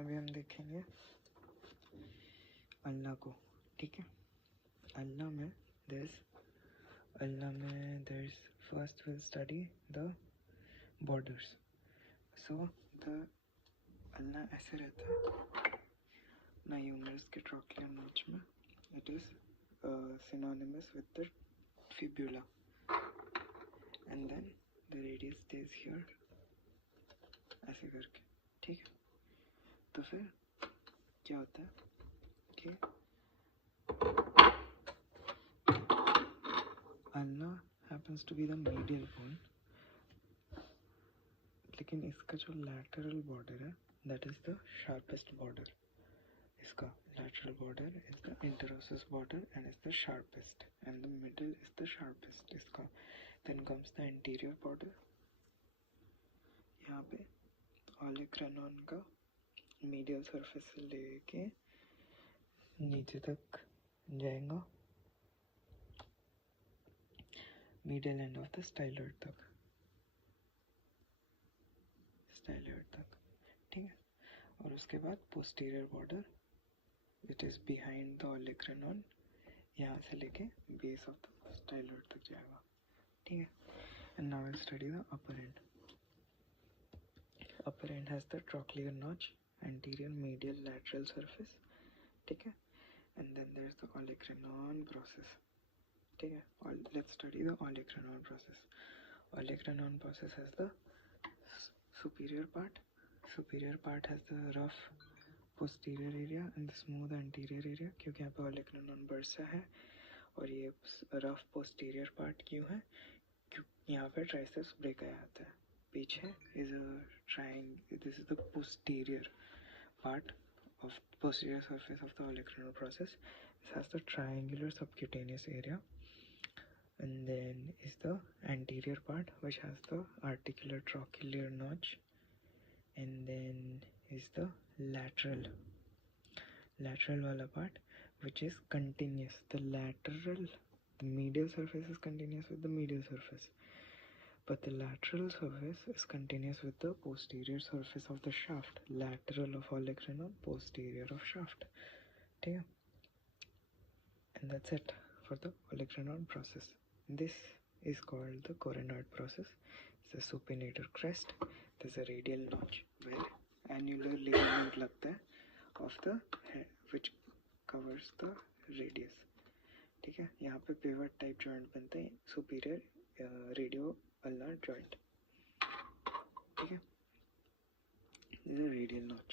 अभी हम देखेंगे अल्ना को, ठीक है। अल्ना में first will study the borders. So the ulna ऐसे रहता है ना, ह्यूमरस के ट्रॉक्लियर नोच में it is synonymous with the fibula and then the radius stays here ऐसे करके, ठीक है। तो फिर क्या होता है कि ulna happens to be the medial bone, लेकिन इसका जो lateral border है that is the sharpest border. इसका lateral border is the interosseous border and is the sharpest, and the middle is the sharpest इसका. Then comes the anterior border. यहाँ पे olecranon का medial surface से लेके नीचे तक जाएगा, medial end of the styloid तक, ठीक है। और उसके बाद posterior border which is behind the olecranon यहाँ से लेके base of the styloid तक जाएगा, ठीक है। And now we'll study the upper end. Upper end has the trochlear notch, anterior medial lateral surface, ठीक है। And then there's the olecranon process, ठीक है। Let's study the olecranon process. Olecranon process has the superior part. Superior part has the rough posterior area and the smooth anterior area, क्योंकि यहाँ पे olecranon bursa है। और ये rough posterior part क्यों है? क्योंकि यहाँ पे triceps brachii आता है। पीछे is a triangle. This is the posterior part of posterior surface of the olecranon process. This has the triangular subcutaneous area, and then is the anterior part which has the articular trochlear notch, and then is the lateral wala part which is continuous. The medial surface is continuous with the medial surface, but the lateral surface is continuous with the posterior surface of the shaft. Lateral of olecranon, posterior of shaft, okay? And that's it for the olecranon process. This is called the coronoid process. It's a supinator crest. There's a radial notch where annular ligament लगता है of the head which covers the radius, ठीक है। यहाँ पे pivot type joint बनते हैं, superior radio ulnar joint, ठीक है। This is a radial notch.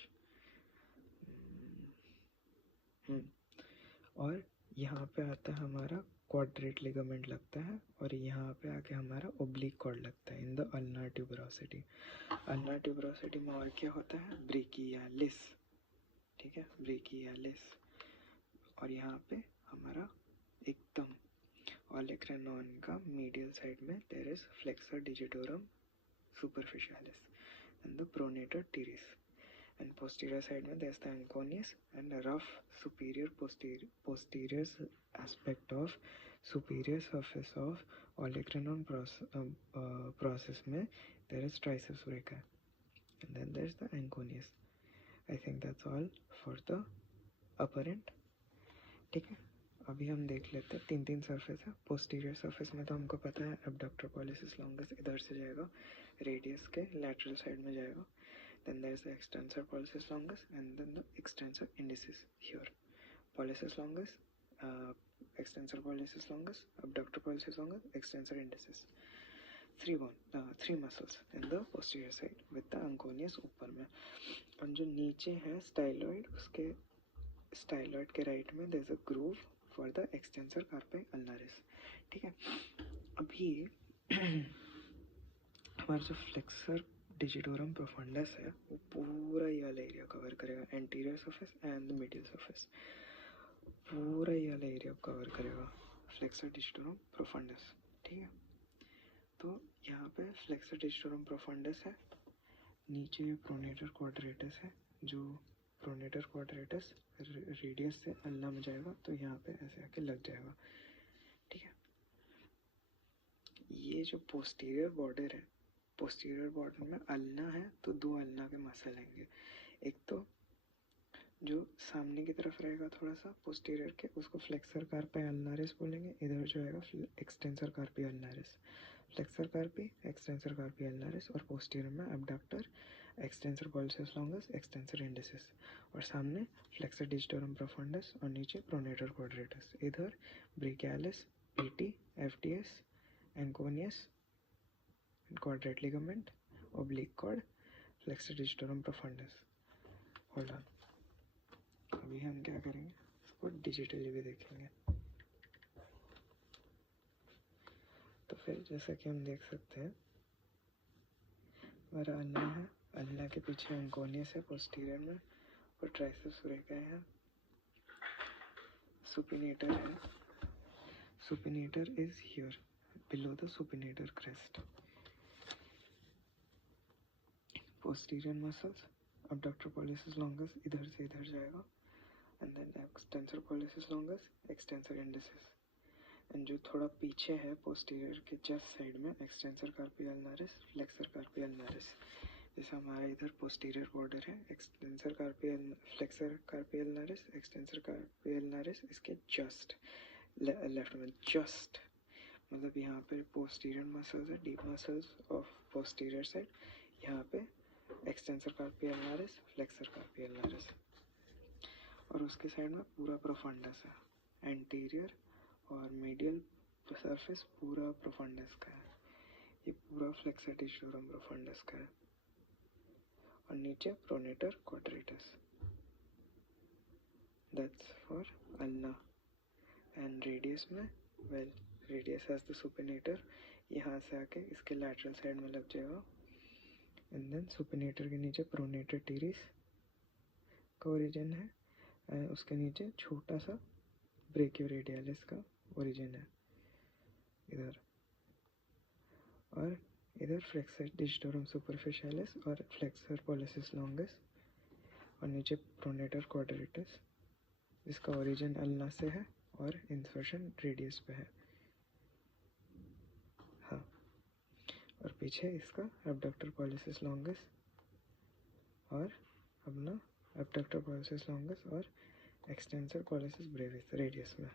और यहाँ पे आता है हमारा quadrate ligament लगता है, और यहाँ पे आके हमारा oblique cord लगता है in the ulnar tuberosity. Ulnar tuberosity में और क्या होता है? brachialis, ठीक है, brachialis. और यहाँ पे हमारा एकदम olecranon का medial side में there is flexor digitorum superficialis and the pronator teres, and posterior side में there's the anconeus and a rough superior posterior aspect of superior surface of olecranon process में there is triceps brachii, and then there's the anconeus. I think that's all for the upper end, ठीक है। अभी हम देख लेते हैं तीन surface है। पोस्टीरियर सरफेस में तो हमको पता है abductor pollicis longus इधर से जाएगा, रेडियस के lateral साइड में जाएगा, then there is the extensor pollicis longus and then the extensor indicis here. Pollicis longus, extensor pollicis longus, abductor pollicis longus, extensor indicis. Three muscles in the posterior side with the anconeus ऊपर में, और जो नीचे है styloid, उसके styloid के right में there is a groove for the extensor carpi ulnaris, ठीक है। अभी हमारा जो फ्लेक्सर डिजिटोरम प्रोफंडस है वो पूरा ये वाला एरिया कवर करेगा, anterior surface and medial surface, पूरा ये वाला एरिया कवर करेगा फ्लेक्सर डिजिटोरम प्रोफंडस, ठीक है। तो यहाँ पे फ्लेक्सर डिजिटोरम प्रोफंडस है, नीचे प्रोनेटर क्वाड्रेटस है, जो प्रोनेटर क्वाड्रेटस रेडियस से अल्ना में जाएगा तो यहाँ पे ऐसे आके लग जाएगा, ठीक है। ये जो पोस्टीरियर बॉर्डर है, पोस्टीरियर बॉर्डर में अल्ना है तो दो अल्ना के मसल आएंगे, एक तो जो सामने की तरफ रहेगा थोड़ा सा पोस्टीरियर के, उसको फ्लेक्सर कार्पी अल्नारिस बोलेंगे। इधर जो आएगा extensor carpi ulnaris. Flexor carpi, extensor carpi ulnaris, और पोस्टीरियर में abductor, extensor pollicis longus, extensor indicis, और सामने फ्लेक्सर डिजिटोरम प्रोफंडस, और नीचे प्रोनेटर क्वाड्रेटस। इधर brachialis, PT, FTS, anconeus, quadrate ligament, oblique cord, flexor digitorum profundus. Hold on, अभी हम क्या करेंगे, इसको डिजिटली भी देखेंगे। तो फिर जैसा कि हम देख सकते हैं, हमारा अल्ना है, अल्ना के पीछे एंकोनियस है पोस्टीरियर में, और ट्राइसेप्स ब्रेका है, सुपिनेटर है। Supinator is here below the supinator crest. Posterior muscles, abductor pollicis longus इधर से इधर जाएगा, and then extensor pollicis longus, extensor indicis, and जो थोड़ा पीछे है पोस्टीरियर के जस्ट साइड में, extensor carpi ulnaris, flexor carpi ulnaris. जैसा हमारा इधर पोस्टीरियर बॉर्डर है, extensor carpi, flexor carpi ulnaris, extensor carpi ulnaris, इसके जस्ट लेफ्ट में, जस्ट मतलब यहाँ पे पोस्टीरियर मसल्स है, deep muscles of posterior side, यहाँ पे extensor carpi ulnaris, flexor carpi ulnaris, और उसके साइड में पूरा प्रोफंडस है। एंटीरियर और मीडियल सरफेस पूरा प्रोफंडस का है, ये पूरा फ्लेक्सर डिजिटोरम प्रोफंडस का है, और नीचे pronator quadratus. That's for ulna. And radius में, well radius has the supinator, यहाँ से आके इसके लैटरल साइड में लग जाएगा, एंड देन सुपिनेटर के नीचे प्रोनेटर टीरिस का ओरिजिन है, एंड उसके नीचे छोटा सा ब्रेकियोरेडियलिस का ओरिजिन है इधर, और इधर फ्लेक्सर डिजिटोरम सुपरफिशियलिस और फ्लेक्सर पॉलिसिस लॉन्गस, और नीचे प्रोनेटर क्वाड्रेटस, जिसका ओरिजिन अल्ना से है और इंसर्शन रेडियस पे है। हाँ, और पीछे इसका एब्डक्टर पॉलिसिस लॉन्गस और अपना एब्डक्टर पॉलिसिस लॉन्गस और एक्सटेंसर पॉलिसिस ब्रेविस रेडियस में।